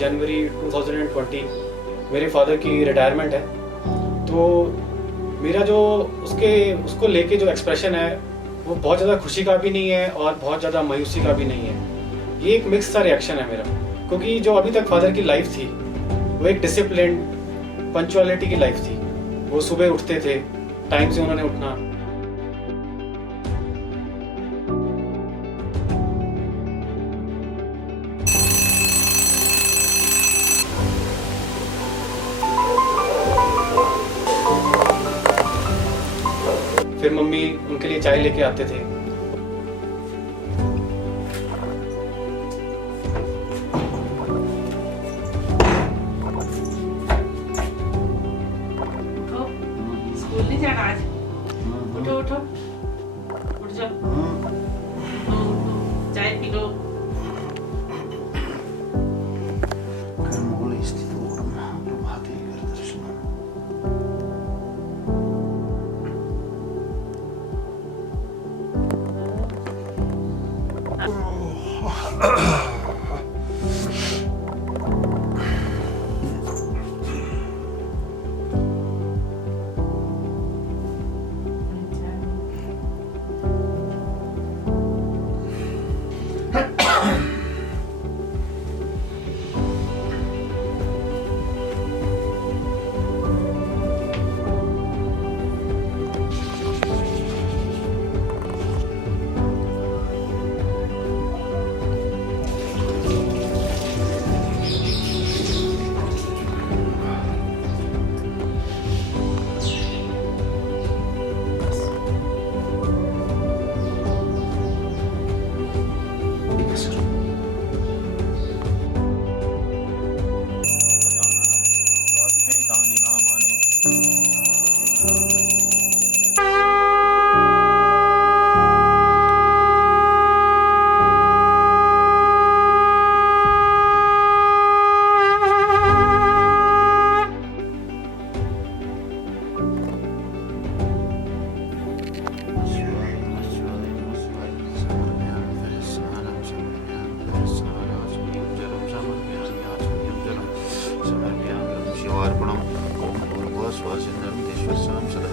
जनवरी 2020 मेरे फादर की रिटायरमेंट है। तो मेरा जो उसको लेके जो एक्सप्रेशन है वो बहुत ज़्यादा खुशी का भी नहीं है और बहुत ज़्यादा मायूसी का भी नहीं है। ये एक मिक्स सा रिएक्शन है मेरा, क्योंकि जो अभी तक फादर की लाइफ थी वो एक डिसिप्लिन पंक्चुअलिटी की लाइफ थी। वो सुबह उठते थे, टाइम से उन्होंने उठना। फिर मम्मी उनके लिए चाय लेके आते थे। स्कूल नहीं जाना आज? उठो उठो, उठ जाओ, उठो, चाय पी लो।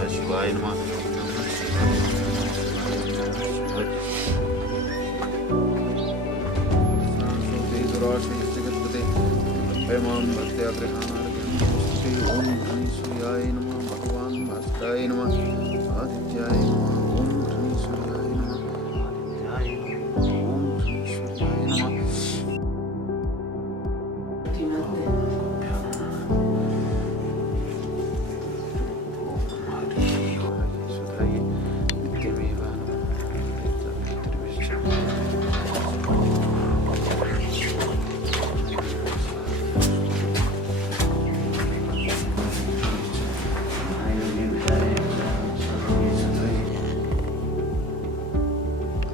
शिवाय नमः। ओम धनी सूर्याय नमः, भगवान भास्कराय नमः, आदित्याय नमः, ओम धनी सूर्याय नमः, आदित्याय नमः, ओम धनी सूर्याय नमः।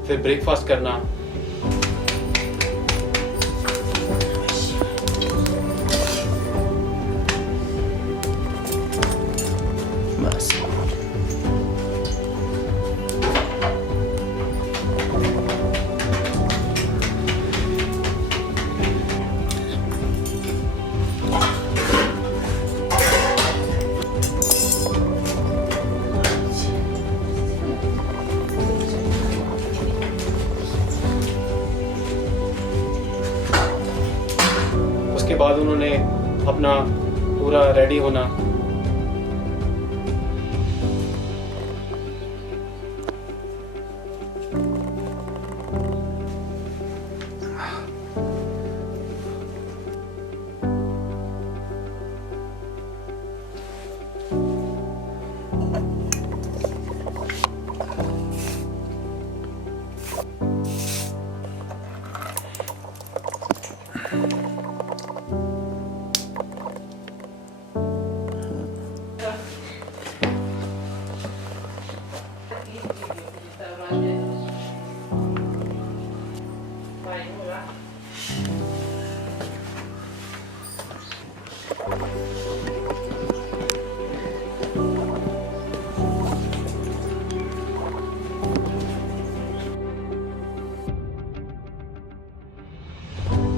फिर ब्रेकफास्ट करना। बस उसके बाद उन्होंने अपना पूरा रेडी होना।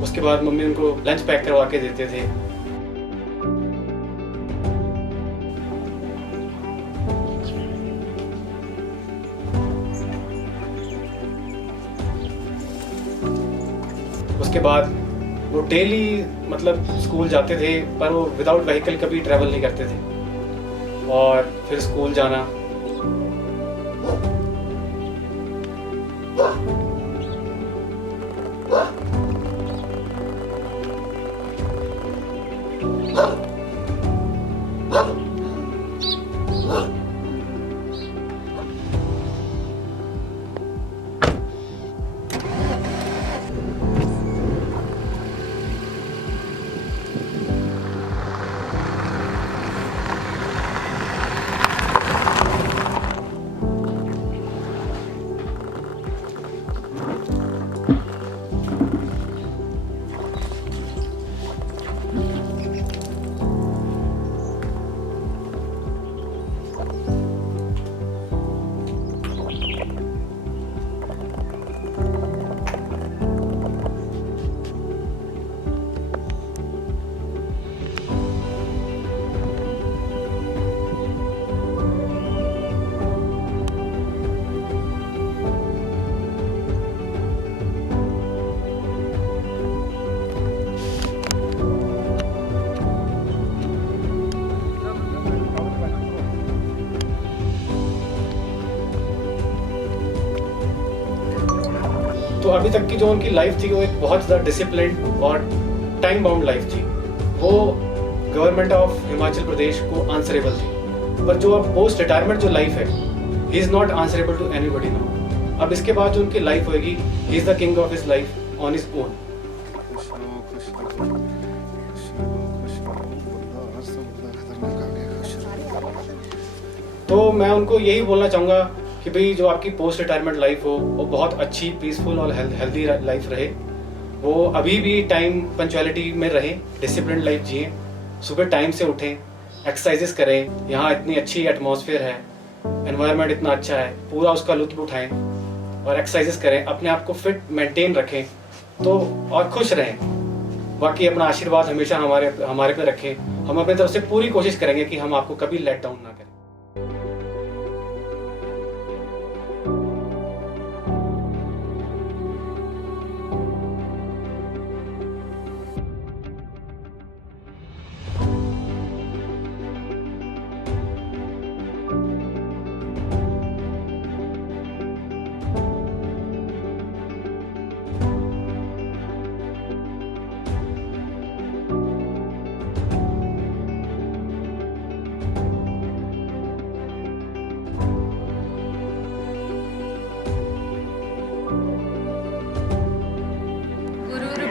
उसके बाद मम्मी उनको लंच पैक करवा के देते थे। उसके बाद वो डेली मतलब स्कूल जाते थे, पर वो विदाउट व्हीकल कभी ट्रैवल नहीं करते थे। और फिर स्कूल जाना, तो अभी तक की जो उनकी लाइफ थी वो एक बहुत ज़्यादा डिसिप्लिन और टाइम बाउंड लाइफ थी। वो गवर्नमेंट ऑफ हिमाचल प्रदेश को आंसरेबल थी, पर जो अब पोस्ट रिटायरमेंट जो लाइफ है, he is not answerable to anybody now. अब इसके बाद जो उनकी लाइफ होगी, he is the king of his life on his own. तो मैं उनको यही बोलना चाहूँगा कि भाई जो आपकी पोस्ट रिटायरमेंट लाइफ हो वो बहुत अच्छी, पीसफुल और हेल्दी लाइफ रहे। वो अभी भी टाइम पंक्चुअलिटी में रहे, डिसिप्लिन लाइफ जिए, सुबह टाइम से उठें, एक्सरसाइजेस करें। यहाँ इतनी अच्छी एटमॉस्फेयर है, एनवायरनमेंट इतना अच्छा है, पूरा उसका लुत्फ उठाएं और एक्सरसाइजेस करें, अपने आप को फिट मेंटेन रखें तो और खुश रहें। बाकी अपना आशीर्वाद हमेशा हमारे पे रखें। हम अपनी तरफ से पूरी कोशिश करेंगे कि हम आपको कभी लेट डाउन ना करें।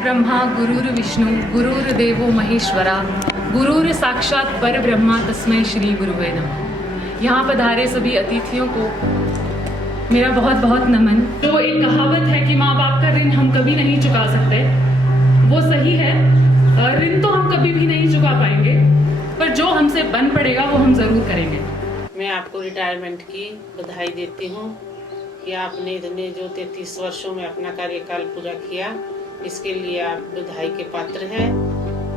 ब्रह्मा गुरुर् विष्णु गुरुर्देवो महेश्वरा गुरुर् साक्षात पर ब्रह्मा तस्मै श्री गुरुवे नमः। यहाँ पधारे सभी अतिथियों को मेरा बहुत बहुत नमन। जो एक कहावत है कि माँ बाप का ऋण हम कभी नहीं चुका सकते, वो सही है। ऋण तो हम कभी भी नहीं चुका पाएंगे, पर जो हमसे बन पड़ेगा वो हम ज़रूर करेंगे। मैं आपको रिटायरमेंट की बधाई देती हूँ कि आपने इतने जो 33 वर्षों में अपना कार्यकाल पूरा किया, इसके लिए आप बधाई के पात्र हैं।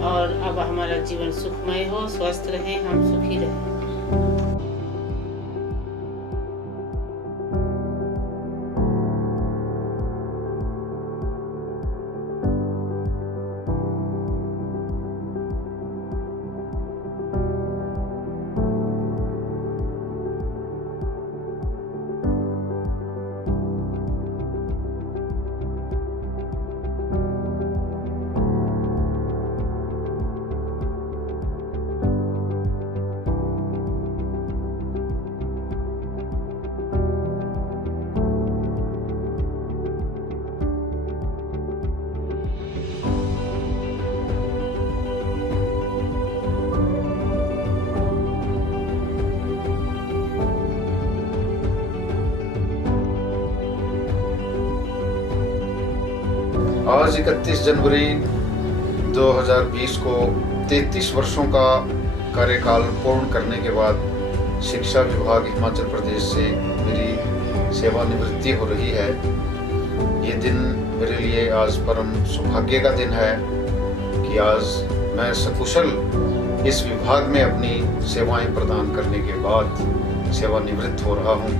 और अब हमारा जीवन सुखमय हो, स्वस्थ रहें, हम सुखी रहें। आज 31 जनवरी 2020 को 33 वर्षों का कार्यकाल पूर्ण करने के बाद शिक्षा विभाग हिमाचल प्रदेश से मेरी सेवानिवृत्ति हो रही है। ये दिन मेरे लिए आज परम सौभाग्य का दिन है कि आज मैं सकुशल इस विभाग में अपनी सेवाएं प्रदान करने के बाद सेवानिवृत्त हो रहा हूं।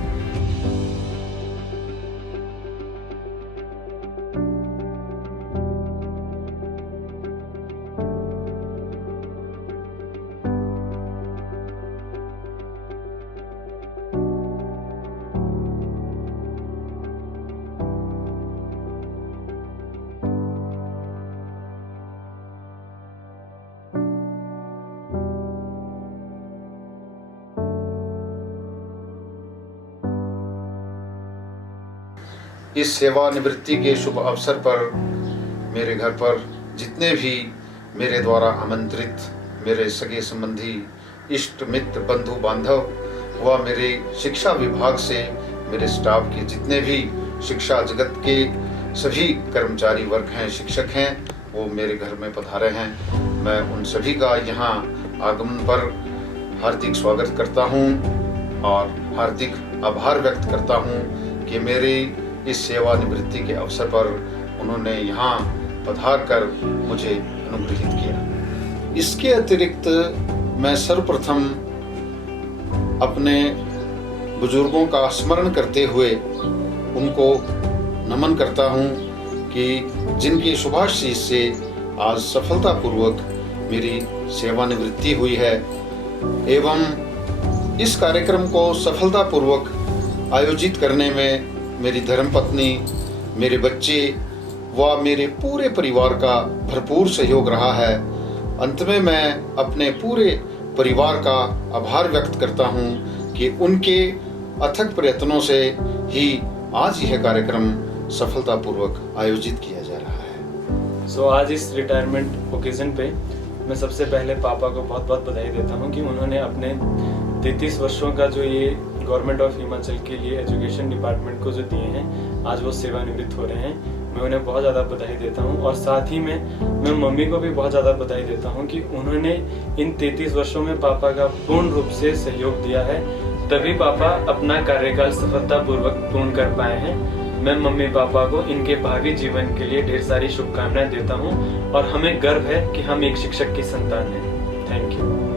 इस सेवानिवृत्ति के शुभ अवसर पर मेरे घर पर जितने भी मेरे द्वारा आमंत्रित मेरे सगे संबंधी, इष्ट मित्र, बंधु बांधव व मेरे शिक्षा विभाग से मेरे स्टाफ के जितने भी शिक्षा जगत के सभी कर्मचारी वर्ग हैं, शिक्षक हैं, वो मेरे घर में पधारे हैं। मैं उन सभी का यहाँ आगमन पर हार्दिक स्वागत करता हूँ और हार्दिक आभार व्यक्त करता हूँ कि मेरे इस सेवानिवृत्ति के अवसर पर उन्होंने यहाँ पधार कर मुझे अनुग्रहित किया। इसके अतिरिक्त मैं सर्वप्रथम अपने बुजुर्गों का स्मरण करते हुए उनको नमन करता हूँ कि जिनकी शुभाशीष से आज सफलतापूर्वक मेरी सेवानिवृत्ति हुई है एवं इस कार्यक्रम को सफलतापूर्वक आयोजित करने में मेरी धर्मपत्नी, मेरे बच्चे व मेरे पूरे परिवार का भरपूर सहयोग रहा है। अंत में मैं अपने पूरे परिवार का आभार व्यक्त करता हूँ कि उनके अथक प्रयत्नों से ही आज यह कार्यक्रम सफलतापूर्वक आयोजित किया जा रहा है। आज इस रिटायरमेंट ओकेजन पे मैं सबसे पहले पापा को बहुत बहुत बधाई देता हूँ कि उन्होंने अपने 33 वर्षों का जो ये गवर्नमेंट ऑफ हिमाचल के लिए एजुकेशन डिपार्टमेंट को जो दिए हैं, आज वो सेवानिवृत्त हो रहे हैं। मैं उन्हें बहुत ज़्यादा बधाई देता हूँ और साथ ही में मैं मम्मी को भी बहुत ज़्यादा बधाई देता हूँ कि उन्होंने इन 33 वर्षों में पापा का पूर्ण रूप से सहयोग दिया है, तभी पापा अपना कार्यकाल सफलतापूर्वक पूर्ण कर पाए हैं। मैं मम्मी पापा को इनके भावी जीवन के लिए ढेर सारी शुभकामनाएं देता हूँ और हमें गर्व है कि हम एक शिक्षक की संतान हैं। Thank you.